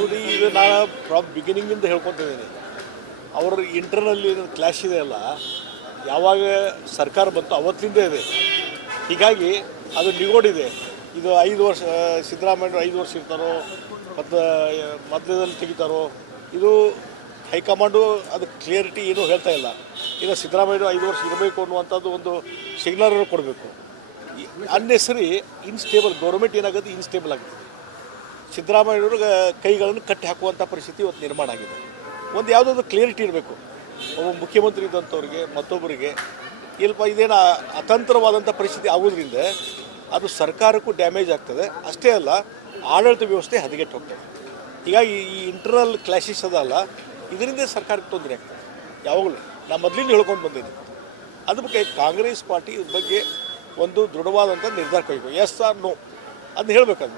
ನೋಡಿ, ಇದು ನಾನು ಫ್ರಮ್ ಬಿಗಿನಿಂಗಿಂದ ಹೇಳ್ಕೊತಿದ್ದೀನಿ. ಅವರ ಇಂಟರ್ನಲ್ಲಿ ಕ್ಲಾಶ್ ಇದೆ ಅಲ್ಲ, ಯಾವಾಗ ಸರ್ಕಾರ ಬಂತು ಅವತ್ತಿಂದ ಇದೆ. ಹೀಗಾಗಿ ಅದು ನಿಗೋಡಿದೆ. ಇದು 5 ವರ್ಷ ಸಿದ್ದರಾಮಯ್ಯ 5 ವರ್ಷ ಇರ್ತಾರೋ ಮತ್ತು ಮಧ್ಯದಲ್ಲಿ ತೆಗಿತಾರೋ, ಇದು ಹೈಕಮಾಂಡು ಅದು ಕ್ಲಿಯರಿಟಿ ಏನೂ ಹೇಳ್ತಾ ಇಲ್ಲ. ಈಗ ಸಿದ್ದರಾಮಯ್ಯ 5 ವರ್ಷ ಇರಬೇಕು ಅನ್ನುವಂಥದ್ದು ಒಂದು ಸಿಗ್ನಲ್ ಕೊಡಬೇಕು. ಅನ್ನೆಸರಿ ಇನ್ಸ್ಟೇಬಲ್ ಗೌರ್ಮೆಂಟ್ ಏನಾಗುತ್ತೆ, ಇನ್ಸ್ಟೇಬಲ್ ಆಗುತ್ತೆ. ಸಿದ್ದರಾಮಯ್ಯವ್ರಿಗೆ ಕೈಗಳನ್ನು ಕಟ್ಟಿ ಹಾಕುವಂಥ ಪರಿಸ್ಥಿತಿ ಇವತ್ತು ನಿರ್ಮಾಣ ಆಗಿದೆ. ಒಂದು ಯಾವುದಾದ್ರು ಕ್ಲಿಯರಿಟಿ ಇರಬೇಕು. ಒಬ್ಬ ಮುಖ್ಯಮಂತ್ರಿ ಇದ್ದಂಥವ್ರಿಗೆ ಮತ್ತೊಬ್ಬರಿಗೆ ಇಲ್ಪ ಇದೇನು ಅತಂತ್ರವಾದಂಥ ಪರಿಸ್ಥಿತಿ ಆಗೋದ್ರಿಂದ ಅದು ಸರ್ಕಾರಕ್ಕೂ ಡ್ಯಾಮೇಜ್ ಆಗ್ತದೆ. ಅಷ್ಟೇ ಅಲ್ಲ, ಆಡಳಿತ ವ್ಯವಸ್ಥೆ ಹದಗೆಟ್ಟು ಹೋಗ್ತದೆ. ಹೀಗಾಗಿ ಈ ಇಂಟರ್ನಲ್ ಕ್ಲಾಶಸ್ ಅದಲ್ಲ, ಇದರಿಂದ ಸರ್ಕಾರಕ್ಕೆ ತೊಂದರೆ ಆಗ್ತದೆ. ಯಾವಾಗಲೂ ನಾನು ಮೊದಲಿಂದ ಹೇಳ್ಕೊಂಡು ಬಂದಿದ್ದೀನಿ. ಅದ್ರ ಬಗ್ಗೆ ಕಾಂಗ್ರೆಸ್ ಪಾರ್ಟಿ ಇದ್ರ ಬಗ್ಗೆ ಒಂದು ದೃಢವಾದಂಥ ನಿರ್ಧಾರ ಕೈಬೇಕು. ಎಸ್ ಆರ್ ನೋ ಅದನ್ನ ಹೇಳಬೇಕದು.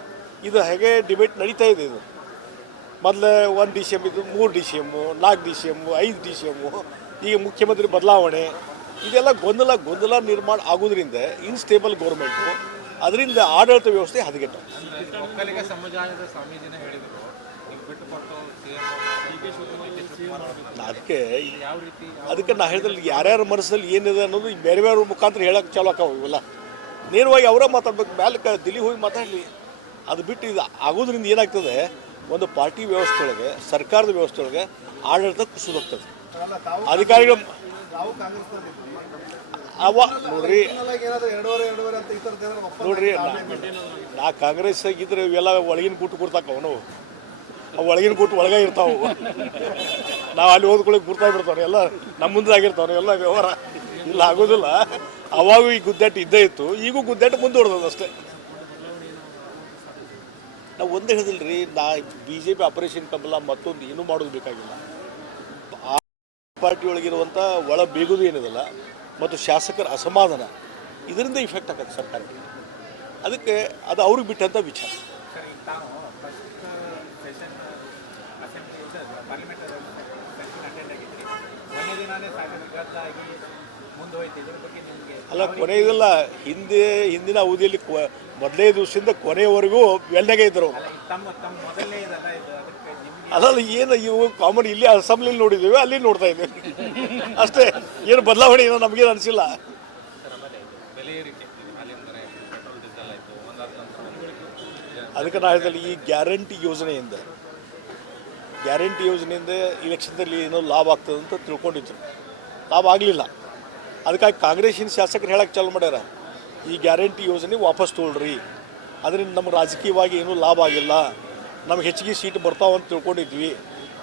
ಇದು ಹೇಗೆ ಡಿಬೇಟ್ ನಡೀತಾ ಇದೆ. ಇದು ಮೊದಲು 1 DCM ಇದು 3 DCM 4 DCM 5 DCM, ಈಗ ಮುಖ್ಯಮಂತ್ರಿ ಬದಲಾವಣೆ, ಇದೆಲ್ಲ ಗೊಂದಲ ನಿರ್ಮಾಣ ಆಗೋದ್ರಿಂದ ಇನ್ಸ್ಟೇಬಲ್ ಗೌರ್ಮೆಂಟು, ಅದರಿಂದ ಆಡಳಿತ ವ್ಯವಸ್ಥೆ ಹದಗೆಟ್ಟು. ಅದಕ್ಕೆ ನಾ ಹೇಳಿದ್ರೆ ಯಾರ್ಯಾರ ಮನಸ್ಸಲ್ಲಿ ಏನಿದೆ ಅನ್ನೋದು ಬೇರೆ ಬೇರೆ ಮುಖಾಂತರ ಹೇಳೋಕೆ ಚಾಲು ಆಕಾವ. ಇವೆಲ್ಲ ನೇರವಾಗಿ ಅವರೇ ಮಾತಾಡ್ಬೇಕು. ಮ್ಯಾಲೆ ದಿಲ್ಲಿ ಹೋಗಿ ಮಾತಾಡಲಿ. ಅದು ಬಿಟ್ಟು ಇದು ಆಗೋದ್ರಿಂದ ಏನಾಗ್ತದೆ, ಒಂದು ಪಾರ್ಟಿ ವ್ಯವಸ್ಥೆ ಒಳಗೆ, ಸರ್ಕಾರದ ವ್ಯವಸ್ಥೆ ಒಳಗೆ ಆಡಳಿತ ಕುಸಿದೋಗ್ತದೆ. ಅಧಿಕಾರಿಗಳು ನೋಡ್ರಿ ನಾ ಕಾಂಗ್ರೆಸ್ ಆಗಿದ್ರೆ ಇವೆಲ್ಲ ಒಳಗಿನ ಕೂಟು ಕೊಡ್ತಾಕ ಅವನು ಒಳಗಿನ ಕೂಟು ಒಳಗೆ ಇರ್ತಾವೆ. ನಾವು ಅಲ್ಲಿ ಓದ್ಕೊಳ್ಳೋಕೆ ಗುರ್ತಾ ಬಿಡ್ತಾವೆ. ಎಲ್ಲ ನಮ್ಮ ಮುಂದೆ ಆಗಿರ್ತಾವೆ ಎಲ್ಲ ವ್ಯವಹಾರ. ಇಲ್ಲ ಆಗೋದಿಲ್ಲ. ಅವಾಗೂ ಈ ಗುದ್ದಾಟ ಇದ್ದೇ ಇತ್ತು, ಈಗೂ ಗುದ್ದಾಟ ಮುಂದುವರೆದದು ಅಷ್ಟೇ. ನಾವು ಒಂದೇ ಹೇಳಿದಿಲ್ಲ ರೀ, BJP ಆಪರೇಷನ್ ಕಮಲ ಮತ್ತೊಂದು ಏನೂ ಮಾಡೋದು ಬೇಕಾಗಿಲ್ಲ. ಆ ಪಾರ್ಟಿ ಒಳಗಿರುವಂಥ ಒಳ ಬೇಗುದು ಏನಿದಲ್ಲ ಮತ್ತು ಶಾಸಕರ ಅಸಮಾಧಾನ, ಇದರಿಂದ ಇಫೆಕ್ಟ್ ಆಗತ್ತೆ ಸರ್ಕಾರಕ್ಕೆ. ಅದಕ್ಕೆ ಅದು ಅವ್ರಿಗೆ ಬಿಟ್ಟಂಥ ವಿಚಾರ. ಅಲ್ಲ, ಕೊನೆಯದಲ್ಲ, ಹಿಂದಿನ ಅವಧಿಯಲ್ಲಿ ಮೊದಲನೇ ದಿವಸದಿಂದ ಕೊನೆಯವರೆಗೂ ವೆಲ್ನಾಗೆ ಇದ್ದರು. ಅದಲ್ಲ, ಏನು ಇವು ಕಾಮನ್ ಇಲ್ಲಿ ಅಸೆಂಬ್ಲಿಲಿ ನೋಡಿದ್ದೀವಿ, ಅಲ್ಲಿ ನೋಡ್ತಾ ಇದ್ದೀವಿ ಅಷ್ಟೇ. ಏನು ಬದಲಾವಣೆ ಏನೋ ನಮಗೇನು ಅನಿಸಿಲ್ಲ. ಅದಕ್ಕೆ ನಾ ಹೇಳಿದಲ್ಲಿ ಈ ಗ್ಯಾರಂಟಿ ಯೋಜನೆಯಿಂದ ಇಲೆಕ್ಷನ್ದಲ್ಲಿ ಏನೋ ಲಾಭ ಆಗ್ತದೆ ಅಂತ ತಿಳ್ಕೊಂಡಿದ್ರು. ಲಾಭ ಆಗಲಿಲ್ಲ. ಅದಕ್ಕಾಗಿ ಕಾಂಗ್ರೆಸ್ಸಿನ ಶಾಸಕರು ಹೇಳಕ್ಕೆ ಚಾಲು ಮಾಡ್ಯಾರ, ಈ ಗ್ಯಾರಂಟಿ ಯೋಜನೆ ವಾಪಸ್ ತೊಗೊಳ್ರಿ, ಅದರಿಂದ ನಮ್ಗೆ ರಾಜಕೀಯವಾಗಿ ಏನೂ ಲಾಭ ಆಗಿಲ್ಲ, ನಮ್ಗೆ ಹೆಚ್ಚಿಗೆ ಸೀಟ್ ಬರ್ತಾವಂತ ತಿಳ್ಕೊಂಡಿದ್ವಿ,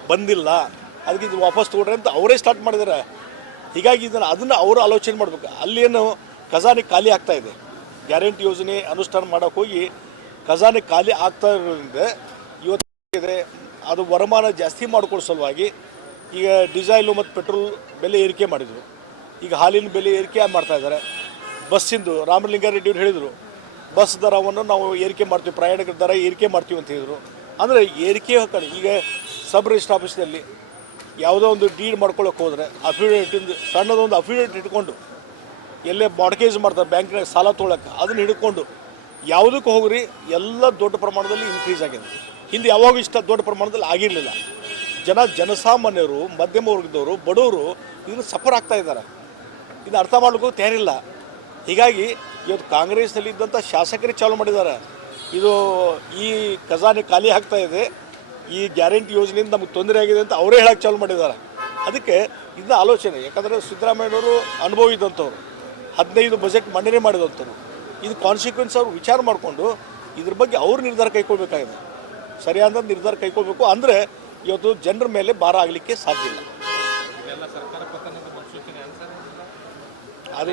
ಬಂದಿಲ್ಲ, ಅದಕ್ಕೆ ಇದು ವಾಪಸ್ ತೊಗೊಳ್ರಿ ಅಂತ ಅವರೇ ಸ್ಟಾರ್ಟ್ ಮಾಡಿದ್ದಾರೆ. ಹೀಗಾಗಿ ಅದನ್ನು ಅವರು ಆಲೋಚನೆ ಮಾಡಬೇಕು. ಅಲ್ಲೇನು ಖಜಾನೆ ಖಾಲಿ ಆಗ್ತಾ ಇದೆ. ಗ್ಯಾರಂಟಿ ಯೋಜನೆ ಅನುಷ್ಠಾನ ಮಾಡೋಕೆ ಹೋಗಿ ಖಜಾನೆ ಖಾಲಿ ಆಗ್ತಾ ಇರೋದ್ರಿಂದ ಇವತ್ತು ಇದೆ ಅದು ವರಮಾನ ಜಾಸ್ತಿ ಮಾಡ್ಕೊಳ್ಳೋ ಸಲುವಾಗಿ ಈಗ ಡೀಸೆಲು ಮತ್ತು ಪೆಟ್ರೋಲ್ ಬೆಲೆ ಏರಿಕೆ ಮಾಡಿದರು. ಈಗ ಹಾಲಿನ ಬೆಲೆ ಏರಿಕೆ ಮಾಡ್ತಾಯಿದ್ದಾರೆ. ಬಸ್ಸಿಂದು ರಾಮಲಿಂಗಾರೆಡ್ಡಿಯವ್ರು ಹೇಳಿದರು, ಬಸ್ ದರವನ್ನು ನಾವು ಏರಿಕೆ ಮಾಡ್ತೀವಿ, ಪ್ರಯಾಣಿಕರ ದರ ಏರಿಕೆ ಮಾಡ್ತೀವಿ ಅಂತ ಹೇಳಿದರು. ಅಂದರೆ ಏರಿಕೆ ಹಾಕೋಣ. ಈಗ ಸಬ್ ರಿಜಿಸ್ಟ್ರ್ ಆಫೀಸ್ನಲ್ಲಿ ಯಾವುದೋ ಒಂದು ಡೀಡ್ ಮಾಡ್ಕೊಳ್ಳೋಕೆ ಹೋದರೆ ಅಫಿಡೇವಿಟಿಂದ ಸಣ್ಣದೊಂದು ಅಫಿಡೇವಿಟ್ ಇಟ್ಕೊಂಡು ಎಲ್ಲೇ ಮಾರ್ಟ್ಗೇಜ್ ಮಾಡ್ತಾರೆ ಬ್ಯಾಂಕ್ನಾಗ ಸಾಲ ತೊಗೊಳಕ್ಕೆ, ಅದನ್ನು ಹಿಡ್ಕೊಂಡು ಯಾವುದಕ್ಕೆ ಹೋಗ್ರಿ ಎಲ್ಲ ದೊಡ್ಡ ಪ್ರಮಾಣದಲ್ಲಿ ಇನ್ಕ್ರೀಸ್ ಆಗಿದೆ. ಹಿಂದೆ ಯಾವಾಗೂ ಇಷ್ಟ ದೊಡ್ಡ ಪ್ರಮಾಣದಲ್ಲಿ ಆಗಿರಲಿಲ್ಲ. ಜನಸಾಮಾನ್ಯರು, ಮಧ್ಯಮ ವರ್ಗದವರು, ಬಡವರು ಇದನ್ನು ಸಫರ್ ಆಗ್ತಾ ಇದ್ದಾರೆ. ಇದನ್ನು ಅರ್ಥ ಮಾಡಲಿಕ್ಕೂ ತಯಾರಿಲ್ಲ. ಹೀಗಾಗಿ ಇವತ್ತು ಕಾಂಗ್ರೆಸ್ನಲ್ಲಿ ಇದ್ದಂಥ ಶಾಸಕರೇ ಚಾಲು ಮಾಡಿದ್ದಾರೆ. ಇದು ಈ ಖಜಾನೆ ಖಾಲಿ ಆಗ್ತಾ ಇದೆ, ಈ ಗ್ಯಾರಂಟಿ ಯೋಜನೆಯಿಂದ ನಮಗೆ ತೊಂದರೆ ಆಗಿದೆ ಅಂತ ಅವರೇ ಹೇಳಕ್ಕೆ ಚಾಲು ಮಾಡಿದ್ದಾರೆ. ಅದಕ್ಕೆ ಇದನ್ನ ಆಲೋಚನೆ. ಯಾಕಂದರೆ ಸಿದ್ದರಾಮಯ್ಯನವರು ಅನುಭವ ಇದ್ದಂಥವ್ರು, 15 ಬಜೆಟ್ ಮಂಡನೆ ಮಾಡಿದಂಥವ್ರು. ಇದು ಕಾನ್ಸಿಕ್ವೆನ್ಸ್ ಅವರು ವಿಚಾರ ಮಾಡಿಕೊಂಡು ಇದ್ರ ಬಗ್ಗೆ ಅವ್ರು ನಿರ್ಧಾರ ಕೈಗೊಳ್ಬೇಕಾಗಿದೆ. ಸರಿಯಾದ ನಿರ್ಧಾರ ಕೈಗೊಳ್ಬೇಕು. ಅಂದರೆ ಇವತ್ತು ಜನರ ಮೇಲೆ ಭಾರ ಆಗಲಿಕ್ಕೆ ಸಾಧ್ಯ ಇಲ್ಲ.